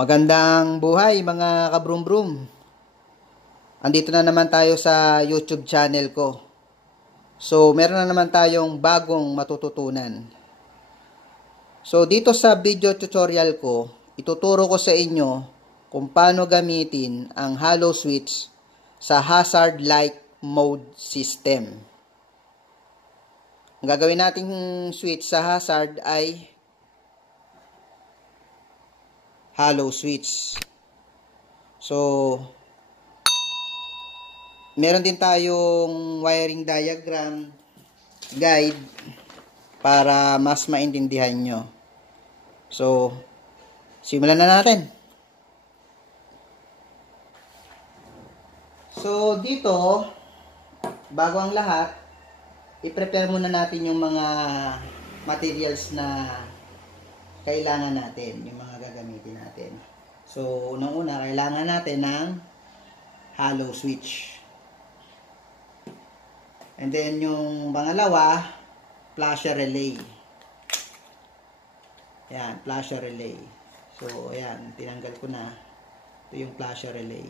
Magandang buhay mga kabrum-brum. Andito na naman tayo sa YouTube channel ko. So, meron na naman tayong bagong matututunan. So, dito sa video tutorial ko, ituturo ko sa inyo kung paano gamitin ang hollow switch sa hazard light mode system. Ang gagawin nating switch sa hazard ay hollow switch. So, meron din tayong wiring diagram guide para mas maintindihan nyo. So, simulan na natin. So, dito, bago ang lahat, i-prepare muna natin yung mga materials na kailangan natin, yung mga gagamitin natin. So, unang-una, kailangan natin ng hollow switch. And then, yung pangalawa, flasher relay. Ayan, flasher relay. So, ayan, tinanggal ko na. Ito yung flasher relay.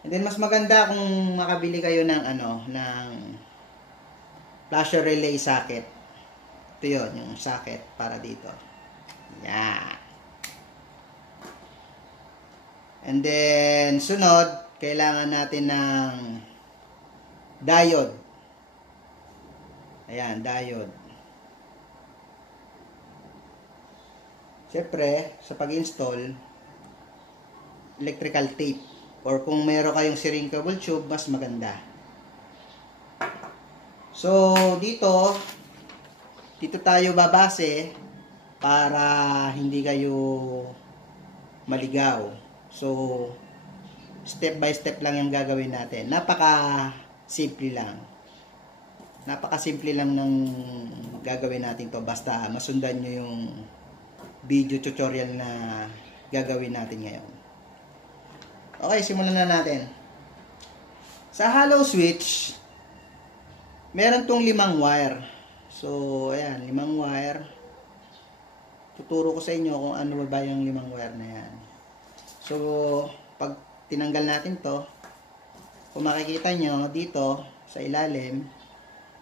And then, mas maganda kung makabili kayo ng, ng flasher relay socket. Ito yun, yung socket para dito. Yan. And then, sunod, kailangan natin ng diode. Ayan, diode. Siyempre, sa pag-install, electrical tape. Or kung meron kayong shrinkable tube, mas maganda. So, dito tayo babase para hindi kayo maligaw. So, step by step lang yung gagawin natin. Napaka-simple lang. Napaka-simple lang ng gagawin natin to. Basta masundan nyo yung video tutorial na gagawin natin ngayon. Okay, simulan na natin. Sa hollow switch, meron tong 5 wire. So, ayan, 5 wire. Tuturo ko sa inyo kung ano ba yung 5 wire na yan. So, pag tinanggal natin to, kung makikita nyo dito sa ilalim,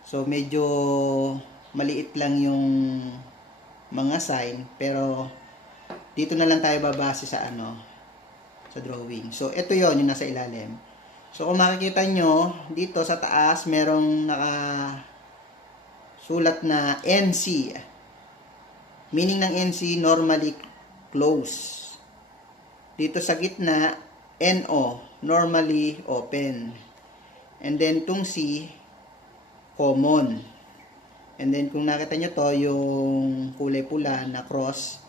so medyo maliit lang yung mga sign, pero dito na lang tayo babase sa sa drawing. So, ito yon yung nasa ilalim. So, kung makikita nyo, dito sa taas, merong sulat na NC. Meaning ng NC, normally close. Dito sa gitna, NO, normally open. And then, itong C, common. And then, kung nakita nyo to, yung kulay pula na cross,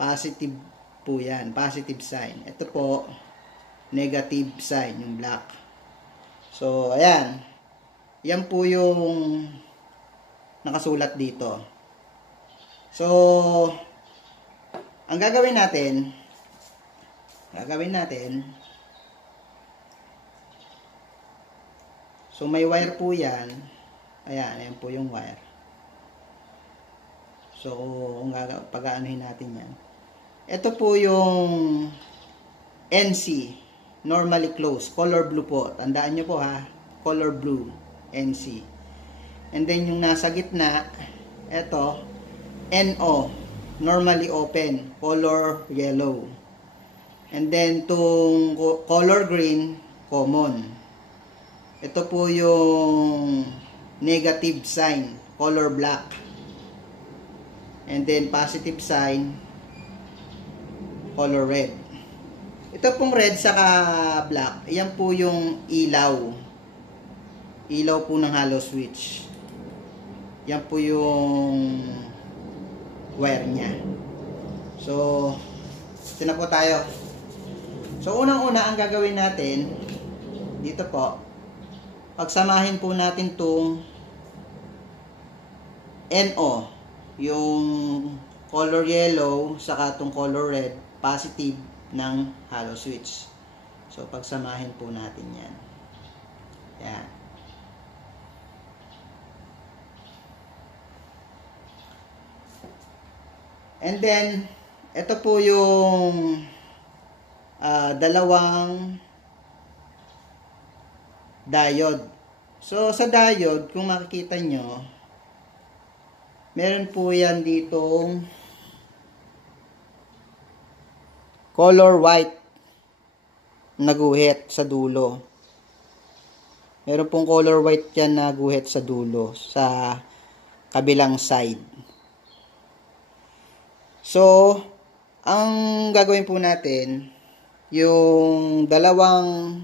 positive po yan, positive sign. Ito po, negative sign, yung black. So, ayan. Yan po yung nakasulat dito. So, ang gagawin natin, so may wire po yan. Ayan, ayan po yung wire. So, kung pag-aanohin natin yan. Ito po yung NC, normally closed, color blue po. Tandaan nyo po ha, color blue, NC. And then yung nasa gitna, ito, NO, normally open, color yellow. And then itong color green, common. Ito po yung negative sign, color black. And then positive sign, color red. Ito pong red saka black, yan po yung ilaw. Ilaw po ng hollow switch. Yan po yung wire niya. So, ito na po tayo. So, unang-una ang gagawin natin, dito po, pagsamahin po natin itong NO, yung color yellow, saka itong color red, positive ng hollow switch. So, pagsamahin po natin yan. Yan. And then, ito po yung dalawang diode. So, sa diode, kung makikita nyo, meron po yan ditong color white na guhit sa dulo. Meron pong color white yan na guhit sa dulo, sa kabilang side. So, ang gagawin po natin, yung dalawang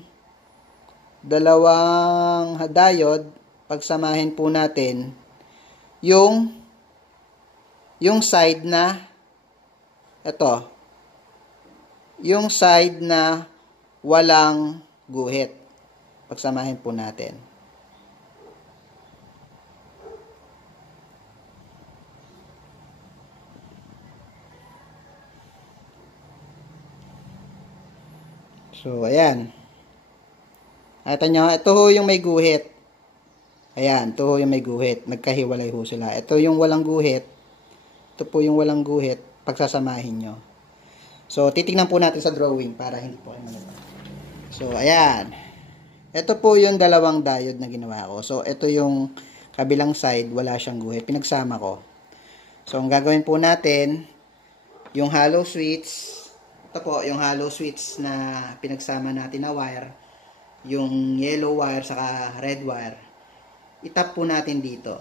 diode, pagsamahin po natin yung side na ito, yung side na walang guhit. Pagsamahin po natin. So, ayan. Nakita nyo, ito ho yung may guhit. Ayan, ito ho yung may guhit. Nagkahiwalay ho sila. Ito yung walang guhit. Ito po yung walang guhit. Pagsasamahin nyo. So, titignan po natin sa drawing para hindi po kayo malata. So, ayan. Ito po yung dalawang diode na ginawa ko. So, ito yung kabilang side. Wala siyang guhit. Pinagsama ko. So, ang gagawin po natin, yung hollow switch. Ito po, yung hollow switch na pinagsama natin na wire. Yung yellow wire saka red wire. Itap po natin dito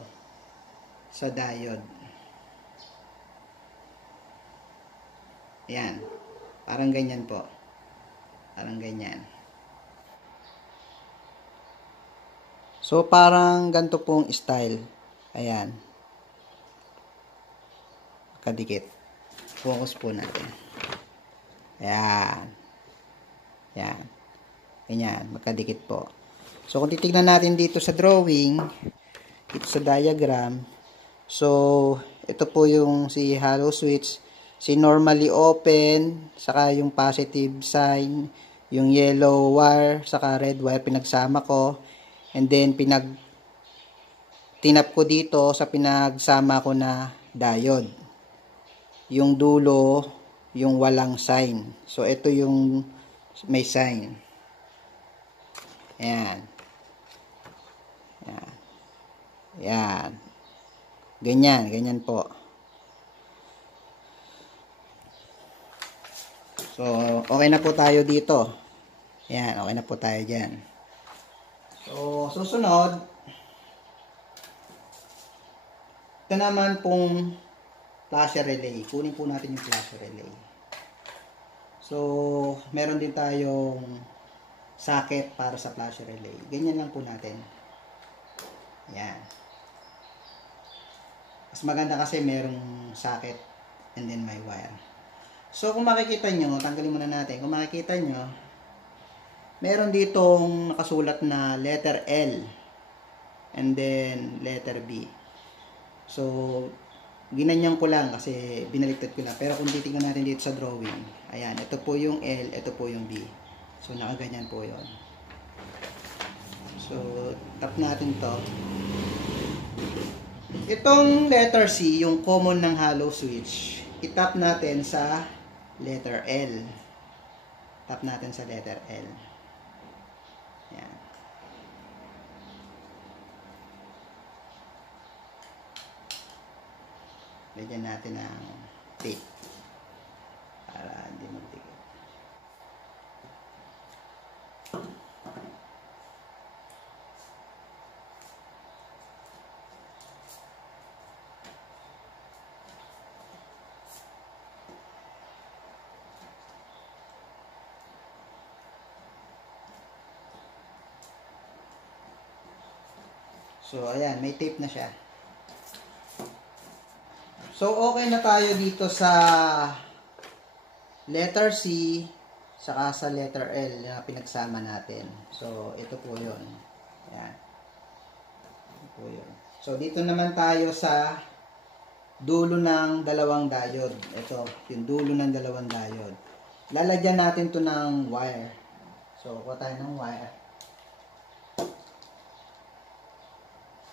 sa diode. Ayan. Parang ganyan po. Parang ganyan. So, parang ganito pong style. Ayan. Kadikit. Focus po natin. Ayan. Ayan. Ganyan. Magkadikit po. So, kung titignan natin dito sa drawing, dito sa diagram, so, ito po yung si hollow switch, si normally open, saka yung positive sign, yung yellow wire, saka red wire, pinagsama ko, and then, tinap ko dito sa pinagsama ko na diode. Yung dulo, yung walang sign. So, ito yung may sign. Ayan. Ayan. Ayan. Ganyan. Ganyan po. So, okay na po tayo dito. Ayan. Okay na po tayo dyan. So, susunod, ito naman pong flasher relay. Kunin po natin yung flasher relay. So, meron din tayong socket para sa flasher relay. Ganyan lang po natin. Yan. Mas maganda kasi merong socket and then may wire. So, kung makikita nyo, tanggalin muna natin. Kung makikita nyo, meron ditong nakasulat na letter L and then letter B. So, ginanyan ko lang kasi binaliktad ko lang. Pero kung titingnan natin dito sa drawing, ayan, ito po yung L, ito po yung B. So, nakaganyan po yon. So, tap natin to. Itong letter C, yung common ng hollow switch, itap natin sa letter L. Tap natin sa letter L. Yan. Lagyan natin ng tape para hindi magdikit. So, ayan, may tape na siya. So, okay na tayo dito sa letter C, saka sa letter L na pinagsama natin. So, ito po yun. Ayan. Ito po yun. So, dito naman tayo sa dulo ng dalawang diode. Ito, yung dulo ng dalawang diode. Lalagyan natin to ng wire. So, kuha tayo ng wire.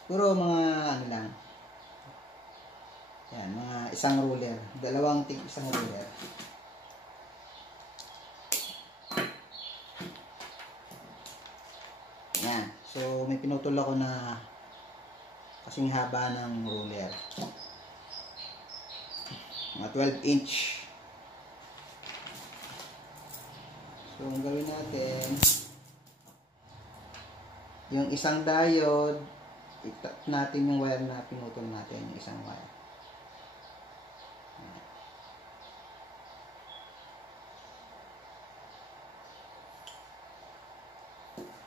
Puro mga ano lang. Yan, mga isang ruler. Dalawang isang ruler. Yan. So, may pinutol ako na kasing haba ng ruler. Mga 12 inch. So, ang gawin natin, yung isang diode, itap natin yung wire na pinutol natin, yung isang wire.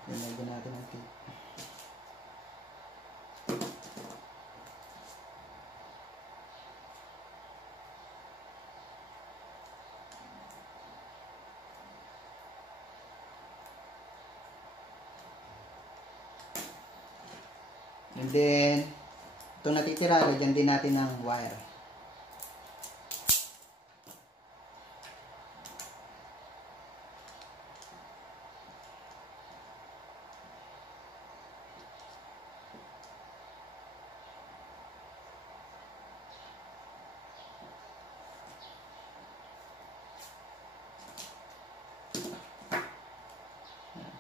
Lagyan natin ang tape. And then, itong natitira, lagyan din natin ng wire.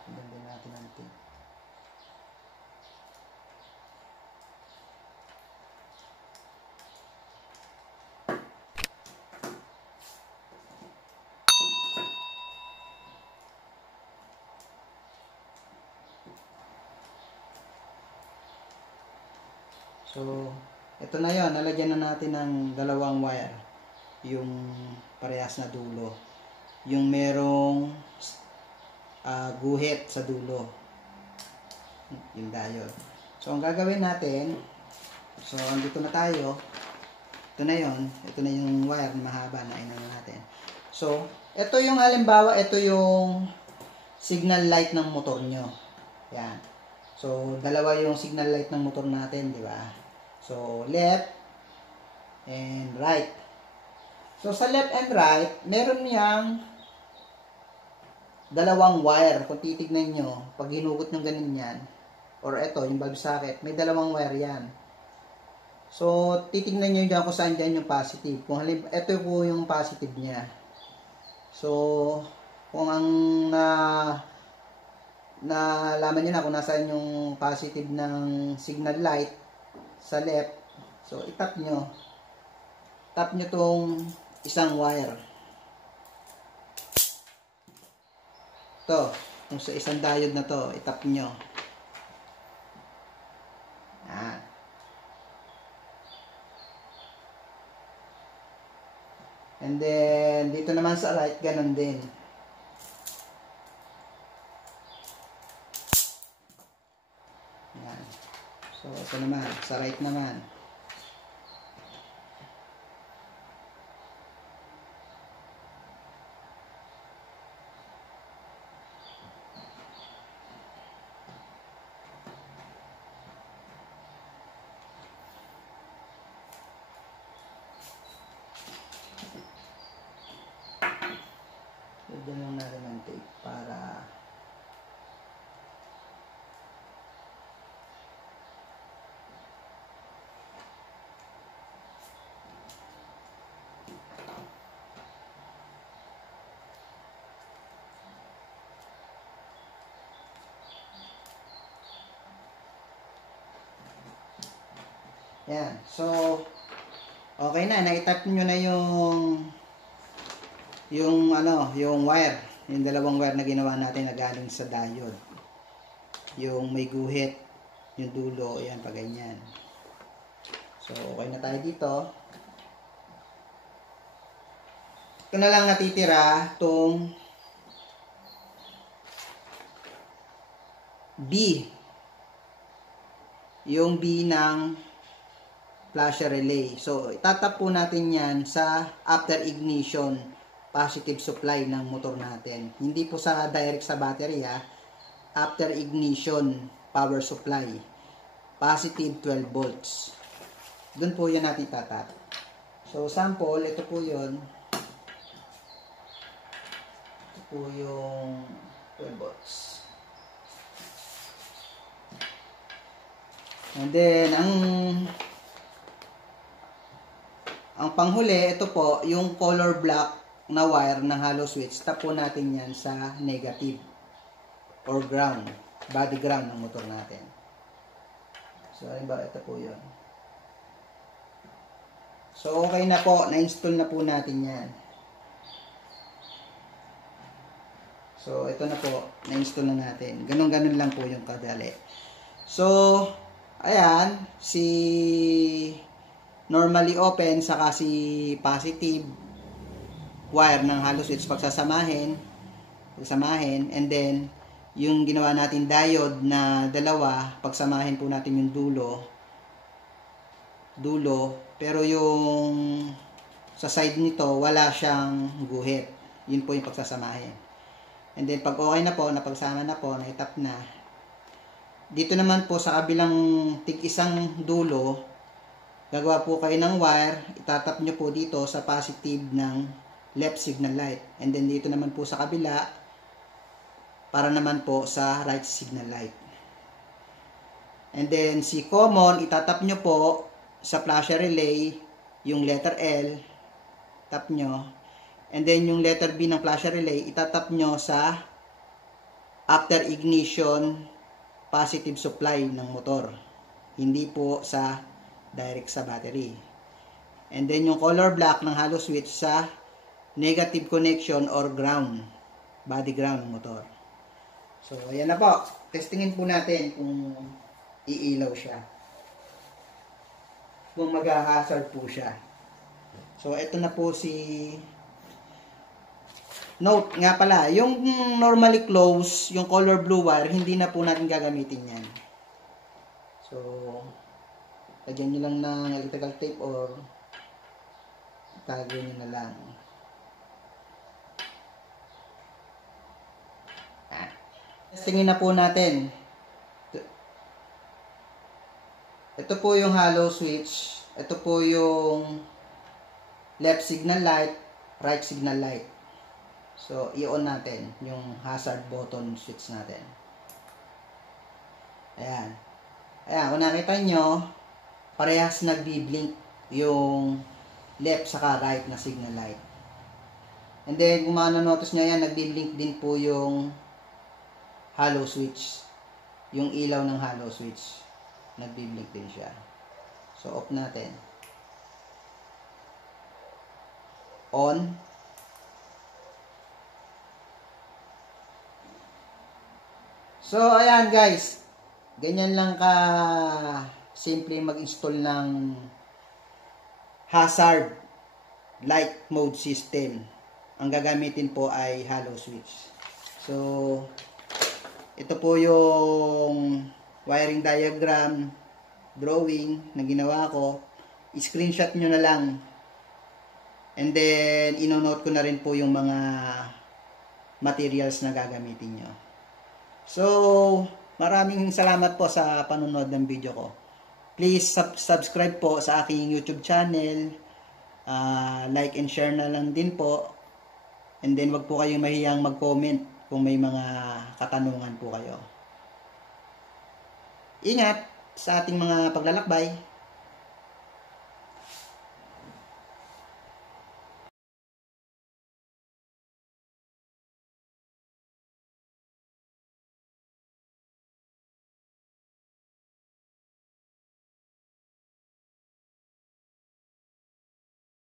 Lagyan din natin ng tape. So, ito na yon, nalagyan na natin ng dalawang wire. Yung parehas na dulo. Yung merong guhit sa dulo. Yung diode. So, ang gagawin natin, so, andito na tayo. Ito na yon, ito na yung wire na mahaba na inano natin. So, ito yung halimbawa, ito yung signal light ng motor nyo. Yan. So, dalawa yung signal light ng motor natin, di ba? So, left and right. So, sa left and right, meron niyang dalawang wire. Kung titignan nyo, pag hinugot nyo ganun yan, or ito, yung bulb socket, may dalawang wire yan. So, titignan nyo dyan kung saan dyan yung positive. Kung halimbawa, ito po yung positive niya. So, kung ang nalaman nyo na kung nasaan yung positive ng signal light sa left, so itap nyo tong isang wire to, kung sa isang diode na to, itap nyo. Yan. And then dito naman sa right, ganun din. Yan. So, ito naman, sa right naman. Lagyan lang natin ng tape para yan. So, okay na. Naitap nyo na yung wire. Yung dalawang wire na ginawa natin na galing sa diode. Yung may guhit, yung dulo, yan, pa ganyan. So, okay na tayo dito. Ito na lang natitira, itong B. Yung B ng flasher relay. So, itatap po natin yan sa after ignition positive supply ng motor natin. Hindi po sa direct sa battery ha. After ignition power supply. Positive 12 volts. Doon po yan natin itatap. So, sample, ito po yun. Ito po yung 12 volts. And then, ang panghuli, ito po, yung color black na wire ng hollow switch, tap po natin yan sa negative or ground, body ground ng motor natin. So, halimbawa, ito po yun. So, okay na po, na-install na po natin yan. So, ito na po, na-install na natin. Ganun-ganun lang po yung kadali. So, ayan, si normally open, saka si positive wire ng hollow switch pagsasamahin, and then yung ginawa natin diode na dalawa, pagsamahin po natin yung dulo, pero yung sa side nito wala siyang guhit. Yun po yung pagsasamahin. And then pag okay na po, napagsama na po, naitap na. Dito naman po sa kabilang tig-isang dulo, gagawa po kayo ng wire, itatap nyo po dito sa positive ng left signal light. And then dito naman po sa kabila, para naman po sa right signal light. And then si common, itatap nyo po sa flasher relay, yung letter L, tap nyo. And then yung letter B ng flasher relay, itatap nyo sa after ignition positive supply ng motor. Hindi po sa direct sa battery. And then yung color black ng hollow switch sa negative connection or ground, body ground ng motor. So, ayan na po. Testingin po natin kung iilaw siya. Kung mag-hazard po siya. So, ito na po si note nga pala, yung normally close, yung color blue wire, hindi na po natin gagamitin yan. So, lagyan nyo lang ng electrical tape or tago nyo na lang. Testingin na po natin. Ito po yung hollow switch. Ito po yung left signal light, right signal light. So, i-on natin yung hazard button switch natin. Ayan. Ayan, kung nakita nyo, parehas nagbi-blink yung left saka right na signal light. And then, kung notice nyo yan, nagbi-blink din po yung hollow switch. Yung ilaw ng hollow switch. Nagbi-blink din siya. So, off natin. On. So, ayan guys. Ganyan lang ka simple mag-install ng hazard light mode system. Ang gagamitin po ay hollow switch. So, ito po yung wiring diagram, drawing na ginawa ko. I-screenshot nyo na lang. And then, inonote ko na rin po yung mga materials na gagamitin nyo. So, maraming salamat po sa panonood ng video ko. Please subscribe po sa aking YouTube channel. Like and share na lang din po. And then, wag po kayong mahiyang mag-comment kung may mga katanungan po kayo. Ingat sa ating mga paglalakbay.